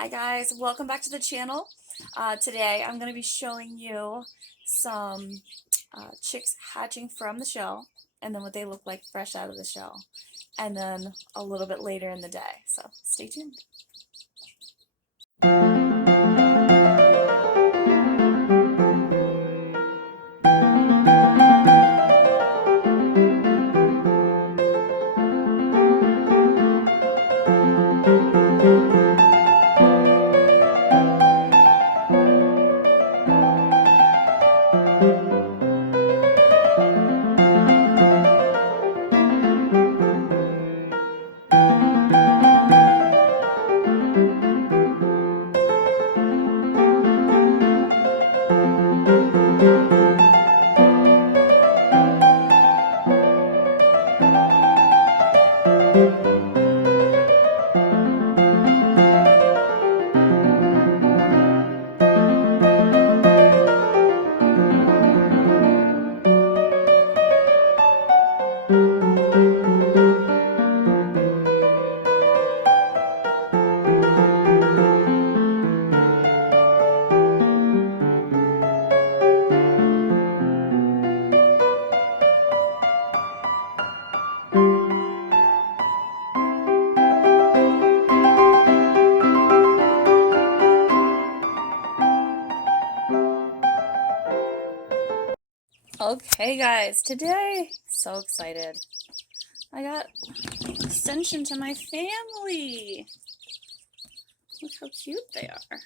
Hi guys, welcome back to the channel. Today I'm going to be showing you some chicks hatching from the shell and then what they look like fresh out of the shell and then a little bit later in the day. So stay tuned. Okay guys, today, so excited. I got extension to my family. Look how cute they are.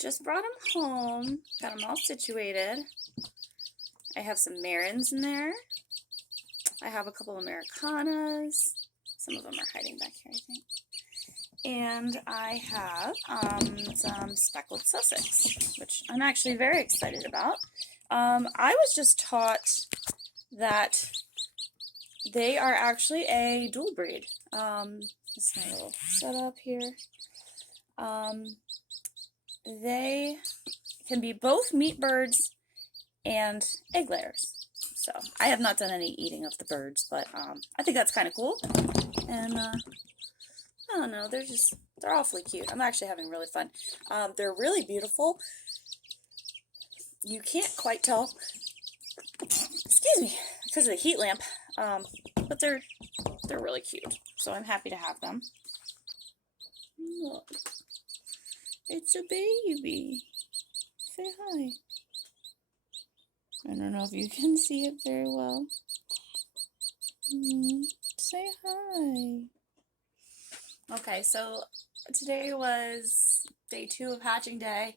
Just brought them home, got them all situated. I have some Marins in there. I have a couple Americanas. Some of them are hiding back here, I think. And I have some speckled Sussex, which I'm actually very excited about. I was just taught that they are actually a dual breed. This is my little setup here. They can be both meat birds and egg layers. So I have not done any eating of the birds, but I think that's kind of cool. And I don't know, they're awfully cute. I'm actually having really fun. They're really beautiful. You can't quite tell, excuse me, because of the heat lamp, but they're really cute. So I'm happy to have them. Look, it's a baby. Say hi. I don't know if you can see it very well. Say hi. Okay, so today was day 2 of hatching day.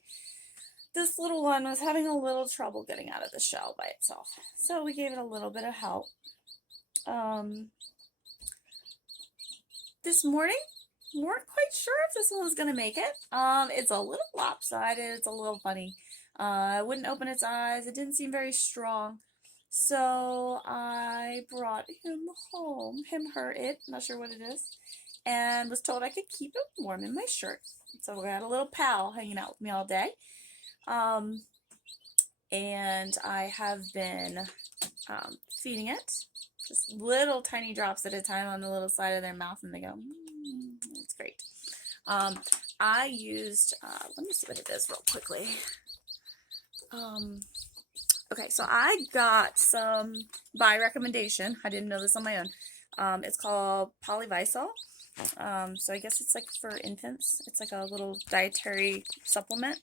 This little one was having a little trouble getting out of the shell by itself, so we gave it a little bit of help. This morning, we weren't quite sure if this one was going to make it. It's a little lopsided, it's a little funny. It wouldn't open its eyes, it didn't seem very strong. So I brought him home, not sure what it is, and was told I could keep him warm in my shirt. So we got a little pal hanging out with me all day. And I have been feeding it just little tiny drops at a time on the little side of their mouth, and they go, it's great. I used, let me see what it is real quickly. Okay, so I got some by recommendation. I didn't know this on my own. It's called Polyvisol. So I guess it's like for infants. It's like a little dietary supplement.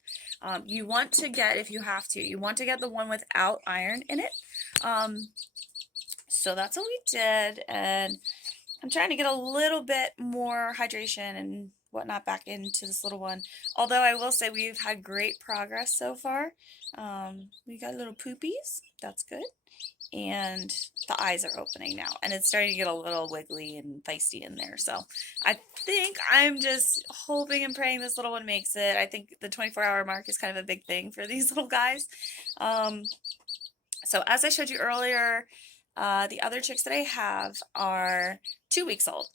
You want to get, if you have to, you want to get the one without iron in it. So that's what we did, and I'm trying to get a little bit more hydration and whatnot back into this little one. Although I will say we've had great progress so far. We got little poopies, that's good. And the eyes are opening now, and it's starting to get a little wiggly and feisty in there. So I think I'm just hoping and praying this little one makes it. I think the 24-hour mark is kind of a big thing for these little guys. So as I showed you earlier, the other chicks that I have are 2 weeks old.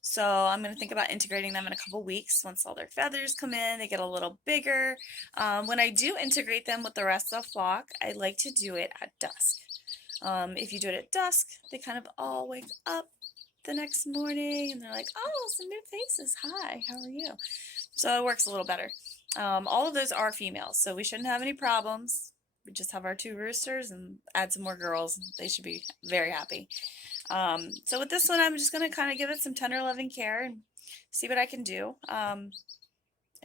So I'm going to think about integrating them in a couple weeks. Once all their feathers come in, they get a little bigger. When I do integrate them with the rest of the flock, I like to do it at dusk. If you do it at dusk, they kind of all wake up the next morning and they're like, oh, some new faces. Hi, how are you? So it works a little better. All of those are females, so we shouldn't have any problems. We just have our 2 roosters and add some more girls. They should be very happy. So with this one, I'm just going to kind of give it some tender loving care and see what I can do. I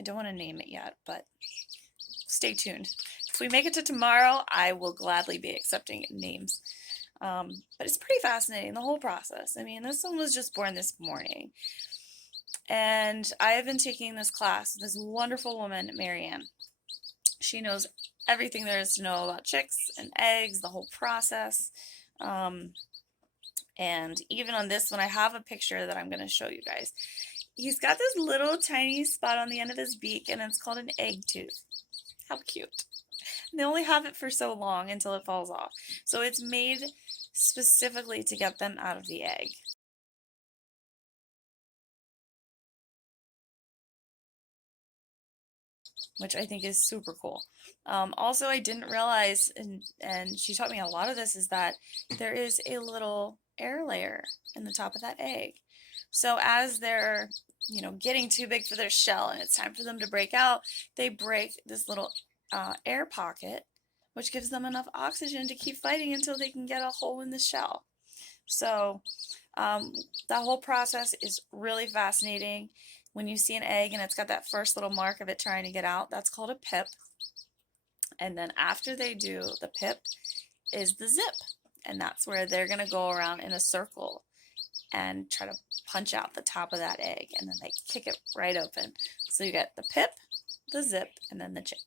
don't want to name it yet, but stay tuned. If we make it to tomorrow, I will gladly be accepting names. But it's pretty fascinating, the whole process. I mean, this one was just born this morning. And I have been taking this class with this wonderful woman, Marianne. She knows everything there is to know about chicks and eggs, the whole process. And even on this one, I have a picture that I'm going to show you guys. He's got this little tiny spot on the end of his beak, and it's called an egg tooth. How cute. They only have it for so long until it falls off. So it's made specifically to get them out of the egg. Which I think is super cool. Also, I didn't realize, and she taught me a lot of this, is that there is a little air layer in the top of that egg. So as they're, getting too big for their shell and it's time for them to break out, they break this little air pocket, which gives them enough oxygen to keep fighting until they can get a hole in the shell. So that whole process is really fascinating. When you see an egg and it's got that first little mark of it trying to get out, that's called a pip. And then after they do the pip is the zip. And that's where they're going to go around in a circle and try to punch out the top of that egg. And then they kick it right open. So you get the pip, the zip, and then the chick.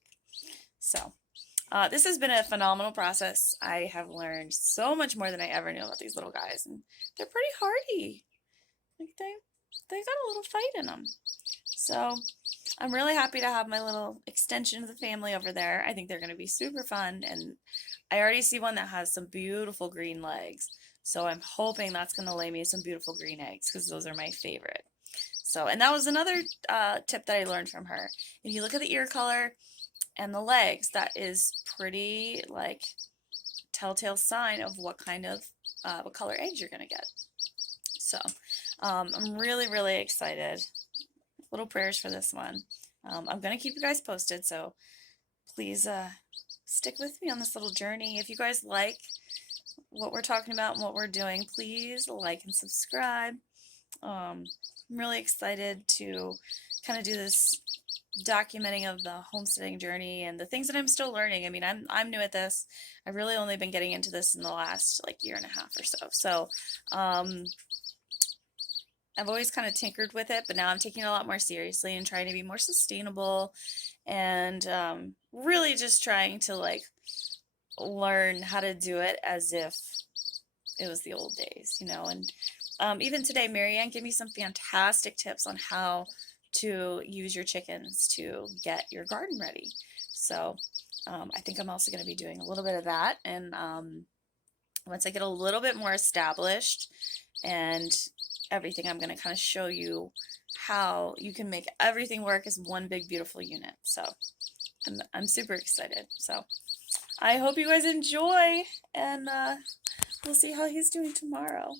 So this has been a phenomenal process. I have learned so much more than I ever knew about these little guys. And they're pretty hardy. Like they got a little fight in them. So I'm really happy to have my little extension of the family over there. I think they're going to be super fun. And I already see one that has some beautiful green legs. So I'm hoping that's going to lay me some beautiful green eggs because those are my favorite. So, and that was another tip that I learned from her. If you look at the ear color and the legs, that is pretty like telltale sign of what kind of what color eggs you're going to get. So I'm really, really excited. Little prayers for this one. I'm going to keep you guys posted, so please stick with me on this little journey. If you guys like what we're talking about and what we're doing, please like and subscribe. I'm really excited to kind of do this documenting of the homesteading journey and the things that I'm still learning. I mean, I'm new at this. I've really only been getting into this in the last year and a half or so. So I've always kind of tinkered with it, but now I'm taking it a lot more seriously and trying to be more sustainable and really just trying to learn how to do it as if it was the old days, and even today, Marianne gave me some fantastic tips on how to use your chickens to get your garden ready. So I think I'm also going to be doing a little bit of that, and once I get a little bit more established and everything, I'm going to kind of show you how you can make everything work as one big beautiful unit. So I'm super excited. So I hope you guys enjoy, and we'll see how he's doing tomorrow.